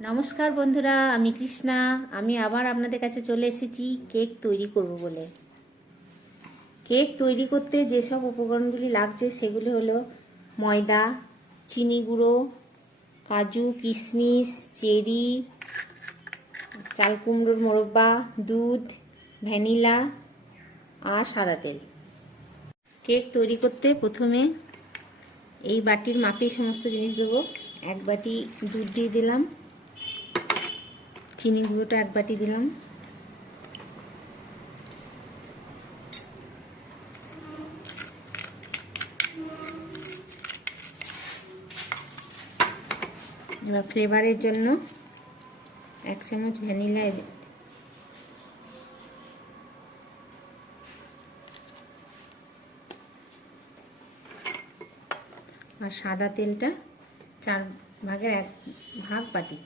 নমস্কার বন্ধুরা, আমি কৃষ্ণা। আমি আবার আপনাদের কাছে চলে এসেছি কেক তৈরি করব বলে। কেক তৈরি করতে যেসব উপকরণগুলি লাগছে সেগুলি হলো ময়দা, চিনি গুঁড়ো, কাজু, কিশমিশ, চেরি, চাল কুমড়োর মোরব্বা, দুধ, ভ্যানিলা আর সাদা তেল। কেক তৈরি করতে প্রথমে এই বাটির মাপেই সমস্ত জিনিস দেবো। এক বাটি দুধ দিয়ে দিলাম, চিনি গুঁড়োটা এক বাটি দিলাম, এবার ফ্লেভারের জন্য 1 চামচ ভ্যানিলা, আর সাদা তেলটা 4 ভাগের 1 ভাগ বাটি।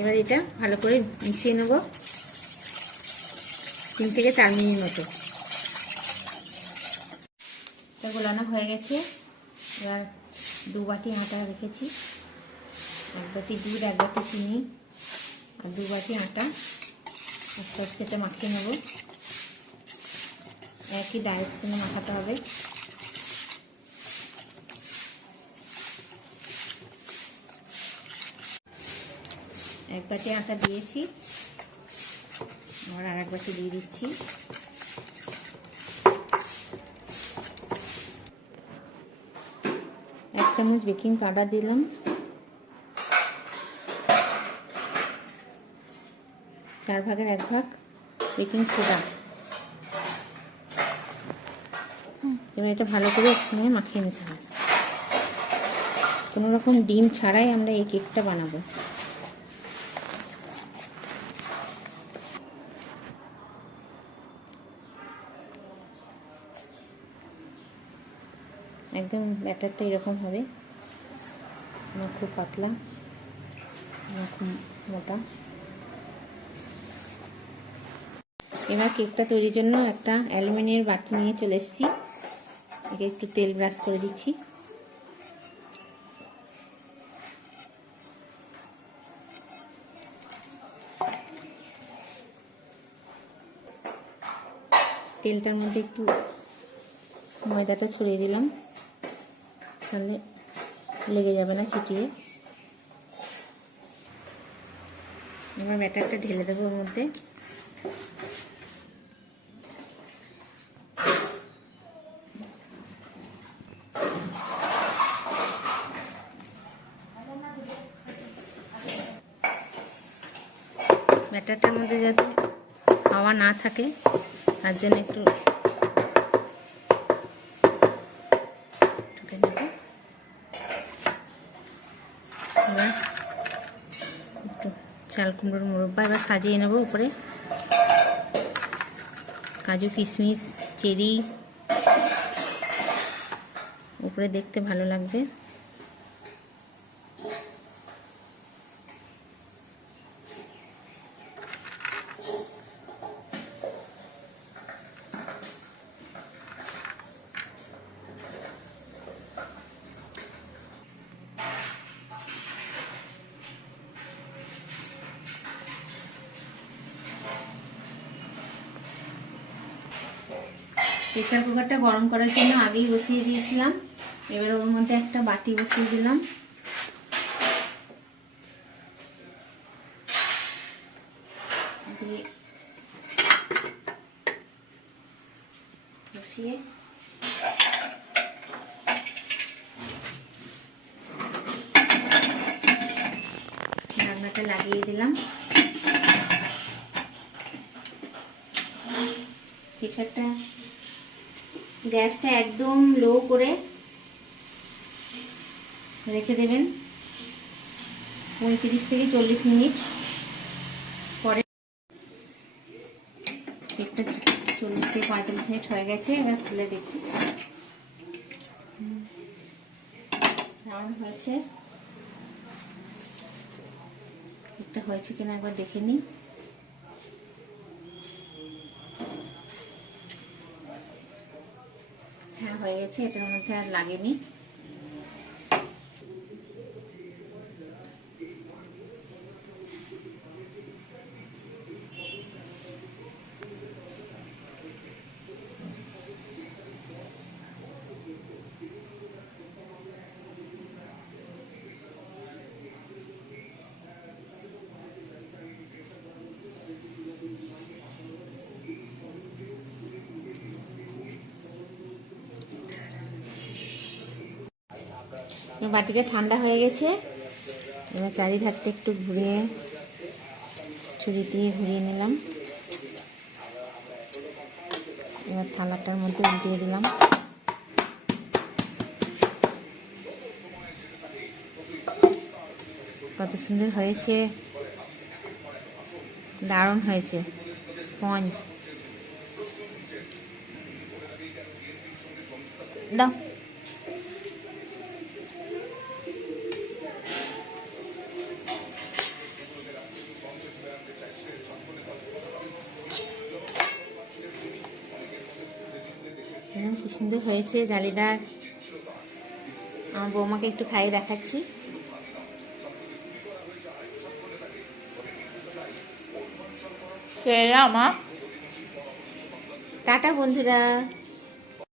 এবার এটা ভালো করে মিশিয়ে নেব 3 থেকে 4 মিনিট মতো। এটা গোলানো হয়ে গেছে। এবার 2 বাটি আটা রেখেছি, 1 বাটি দুধ, 1 বাটি চিনি আর 2 বাটি আটা। আস্তে আস্তে এটা মাখিয়ে নেব, একই ডাইরেকশনে মাখাতে হবে। এক বাটি আটা দিয়েছি, আর 1 বাটি দিয়ে দিচ্ছি। এক চামচ বেকিং পাউডার দিলাম, 4 ভাগের 1 ভাগ বেকিং সোডা। এবার এটা ভালো করে একসঙ্গে মাখিয়ে নিতে হবে। কোনো রকম ডিম ছাড়াই আমরা এই কেকটা বানাবো। একদম ব্যাটারটা এরকম হবে, না খুব পাতলা না খুব মোটা। এবার কেকটা তৈরির জন্য একটা অ্যালুমিনিয়ামের বাটি নিয়ে চলে এসেছি। একে একটু তেল ব্রাশ করে দিচ্ছি। তেলটার মধ্যে একটু ময়দাটা ছড়িয়ে দিলাম, তাহলে লেগে যাবে না ছিটিয়ে। এবার ব্যাটারটা ঢেলে দেবো ওর মধ্যে। ব্যাটারটার মধ্যে যাতে হাওয়া না থাকে তার জন্য একটু ঢুকে নেব। এবার একটু চাল কুমড়োর মোরব্বা এবার সাজিয়ে নেব উপরে। কাজু, কিশমিশ, চেরি উপরে দেখতে ভালো লাগবে। প্রেসার কুকারটা গরম করার জন্য আগেই বসিয়ে দিয়েছিলাম। এবার ওর মধ্যে একটা বাটি বসিয়ে দিলাম। দিয়ে বসিয়ে ঢাকনাটা লাগিয়ে দিলাম। প্রেসারটা গ্যাসটা একদম লো করে রেখে দেবেন 35 থেকে 40 মিনিট পরে। কেকটা 40 থেকে 45 মিনিট হয়ে গেছে। এবার খুলে দেখি কেমন হয়েছে। কেকটা হয়েছে কিনা একবার দেখে নিই। হ্যাঁ, হয়ে গেছে। হচ্ছে, এটার মধ্যে আর লাগেনি। বাটিটা ঠান্ডা হয়ে গেছে, এবার চারিধারটা একটু ঘুরিয়ে ছুরি দিয়ে ঘুরিয়ে নিলাম। এবার থালাটার মধ্যে উল্টিয়ে দিলাম। কত সুন্দর হয়েছে, দারুণ হয়েছে, স্পঞ্জ। দাও। কি সুন্দর হয়েছে জালিদার। আমার বৌমাকে একটু খাইয়ে দেখাচ্ছি। সেরা মা। টাটা বন্ধুরা।